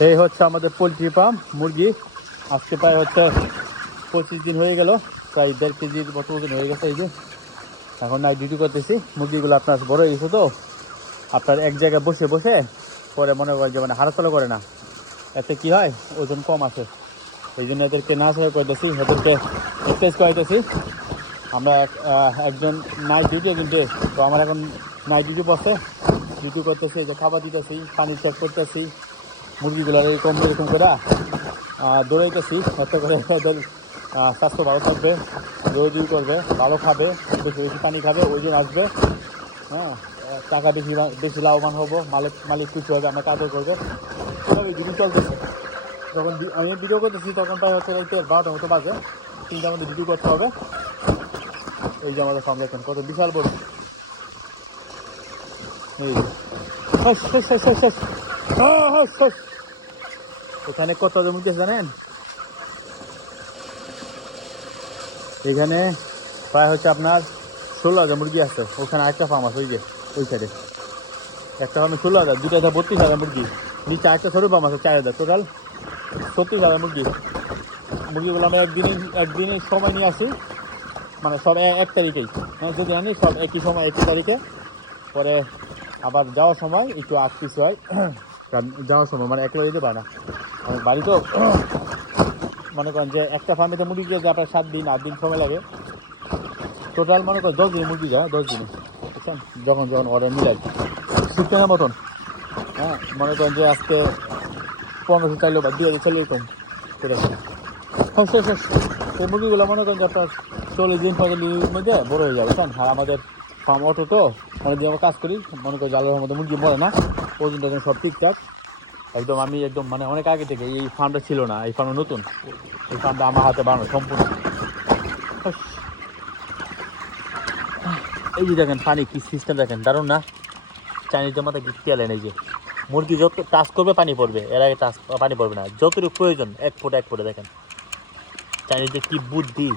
এই হচ্ছে আমাদের পোলট্রি ফার্ম, মুরগি। আজকে প্রায় হচ্ছে পঁচিশ দিন হয়ে গেল, প্রায় দেড় কেজির মতো ওজন হয়ে গেছে এই যে। এখন নাইট ডিউটি করতেছি, মুরগিগুলো আপনার বড় হয়ে গেছে তো। আপনার এক জায়গায় বসে বসে পরে মনে করেন যে মানে হারাতলা করে না। এতে কি হয়? ওজন কম আছে। এই জন্য এদেরকে না সারা করতেছি, এদেরকে এক্সারসাইজ করাইতেছি। আমরা এক- একজন নাইট ডিউটি একজন ডে তো আমার এখন নাইট ডিউটি বসে। ডিউটি করতেছি যে খাবার দিতেছি, পানি চেক করতেছি। মুরগিগুলো এরকম এরকম করে দৌড়াইতেছি। যাতে করে আহ, স্বাস্থ্য ভালো থাকবে দৌড়ি করবে ভালো খাবে বেশি বেশি পানি খাবে ওই দিন আসবে। হ্যাঁ টাকা বেশি বেশি লাভবান হব মালিক মালিক খুশি হবে আমার কাজও করবে। এভাবে যদি চলতেছে। যখন আমি ভিডিও করতেছি তখন প্রায় হচ্ছে বারোটার মতো বাজে। তিনটার মধ্যে ভিডিও করতে হবে। এই যে আমাদের সামনে এখন কত বিশাল বড়। এই শেষ হাস, শেষ হাস, এখানে কত আছে জানেন? এখানে প্রায় হচ্ছে আপনার ষোলো হাজার মুরগি আছে। ওখানে আরেকটা ফার্ম আছে, ওই যে, ওই সাইডে একটা ফার্মে ষোলো হাজার দুটো হাজার বত্রিশ হাজার মুরগি। নিচে আরেকটা ছোটো ফার্ম আছে চার হাজার টোটাল ছত্রিশ হাজার মুরগি। মুরগিগুলো আমরা একদিনে একদিনের সময় নিয়ে আসি। মানে সব এক তারিখেই মানে যদি আনি সব একই সময়, একই তারিখে। পরে আবার যাওয়ার সময় একটু পিছু হয়। কারণ যাওয়ার সময় মানে একলা যেতে পারে না। বাড়ি তো, মনে করেন যে একটা ফার্মেতে মুরগি যে আপনার সাত দিন, আট দিন সময় লাগে। টোটাল মনে করেন দশ দিনে মুরগি যায়, দশ দিনে। বুঝছেন? যখন যখন অর্ডার মিলাই সিস্টেমের মতন। হ্যাঁ মনে করেন যে আজকে পনেরোশো চাইলেও বা দুই হাজার চাইলে এরকম এরকম হ্যাঁ শেষ এই মুরগিগুলো মনে করেন যে আপনার চল্লিশ দিন পঁয়তাল্লিশ মধ্যে বড় হয়ে যাবে বুঝছেন? আর আমাদের ফার্ম অটো তো অনেকদিন আমরা কাজ করি, মনে করি জালের মধ্যে মুরগি মরে না ওজন টোজন সব ঠিকঠাক। একদম আমি একদম মানে অনেক আগে থেকে এই ফার্মটা ছিল না, এই ফার্মটা নতুন। এই ফার্মটা আমার হাতে বানানো, সম্পূর্ণ। এই যে দেখেন পানি, কি সিস্টেম দেখেন, দারুণ না? চাইনিজের মাথায় গিফট আলেন এই যে। মুরগি যত টাচ করবে, পানি পড়বে। এর আগে টাচ পানি পড়বে না। যতটুকু প্রয়োজন, এক ফুট, এক ফুটে দেখেন। চাইনিজের কি বুদ্ধি।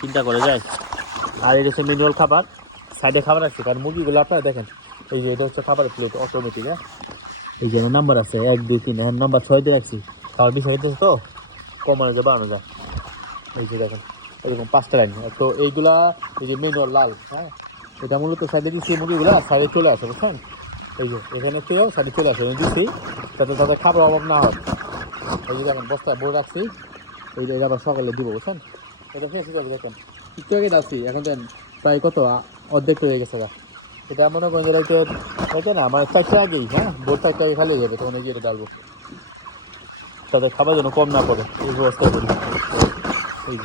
চিন্তা করে যায়। আর এটা হচ্ছে ম্যানুয়াল খাবার সাইডে খাবার আছে, কারণ মুরগিগুলো আপনারা দেখেন, এই যে এটা হচ্ছে খাবারের প্লেট অটোমেটিক হ্যাঁ? এই যে নাম্বার আছে, এক, দুই, তিন এখন নাম্বার ছয় দিয়ে রাখছি। খাবার বিষয় হইতেছে তো, কমানো যায়, বাড়ানো যায়। এই যে দেখেন, এরকম পাঁচটা লাইন তো এইগুলা, এই যে ম্যানুয়াল লাল হ্যাঁ? এটা মূলত সাইডে দিচ্ছি মুরগিগুলা সাইডে চলে আসে, বুঝছেন? এই যে, এখানে থেকেও সাইডে চলে আসে দিচ্ছি, যাতে তাদের খাবার অভাব না হয়। এই যে দেখেন, বস্তায় বড় রাখছি, এই যে আবার সকালে দিব, বুঝছেন? এটা হয়ে যাবে, দেখেন। একটু আগে যাচ্ছি এখন দেন, প্রায় কত? অর্ধেক হয়ে গেছে গা। এটা মনে করেন যে হয়তো হয়তো না, আমার চারটে আগেই হ্যাঁ? ভোর চারটে আগে খালি যাবে, তখন এই যে এটা ডালবো তাদের খাবার যেন কম না পড়ে, এই ব্যবস্থা করি এই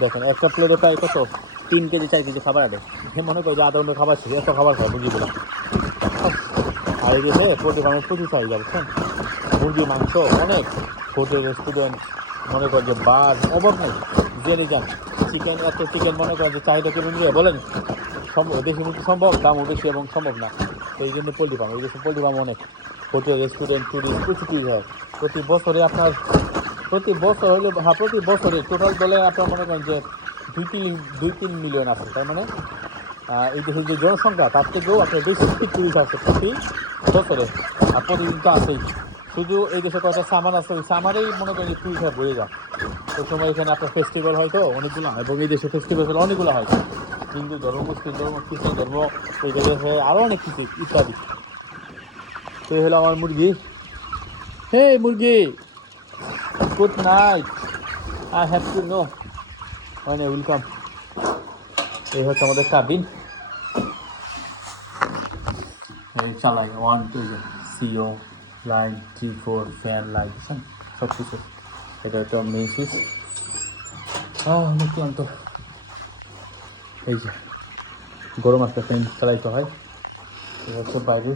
দেখেন, একটা প্লেটে প্রায় কত? তিন কেজি, চার কেজি খাবার আনে সে মনে করে যে আধা ঘণ্টা খাবার ছিল এত খাবার খায় মুরগিগুলো আর এই যে পোল্ট্রি ফার্মে প্রচুর যাবে হ্যাঁ? মুরগি মাংস, অনেক। হোটেল রেস্টুরেন্ট মনে করেন যে বার, অভাব নেই, জেনে যান। চিকেন এত চিকেন মনে করেন যে চাহিদা কেমন বলেন। বেশি মুরগি সম্ভব, দামও বেশি এবং সম্ভব না। তো এই জন্য পোলট্রি ফার্ম এই দেশে পোল্ট্রি ফার্ম অনেক। হোটেল রেস্টুরেন্ট টুরিস্ট প্রচুর হয়? প্রতি বছরে আপনার, প্রতি বছর হইলে হ্যাঁ প্রতি বছরে টোটাল দলে আপনার মনে করেন যে দুই তিন দুই তিন মিলিয়ন আছে, তার মানে এই দেশের যে জনসংখ্যা, তার থেকেও আপনার বেশি টুরিস্ট আছে প্রতি বছরে। আর প্রতিদিন তো আছেই। শুধু এই দেশে কয়েকটা সামান আছে, ওই সামারেই মনে করেন যে টুরিস্ট বয়ে যায়। ওই সময় এখানে আপনার ফেস্টিভ্যাল হয় তো, অনেকগুলো এবং এই দেশে ফেস্টিভ্যাল অনেকগুলো হয়। হিন্দু ধর্ম, মুসলিম ধর্ম, খ্রিস্টান ধর্ম আরও অনেক কিছু ইত্যাদি। তো হলো আমার মুরগি। হে মুরগি! Good night I have to know মানে ওয়েলকাম এই হচ্ছে আমাদের কাবিন এই চালাই one two CO line three four fan light সব কিছু। এটা হচ্ছে মেন সুইচ অনেক ক্লান্ত। এই যে গরম একটা ফ্যান চালাইতে হয় হচ্ছে বাইরে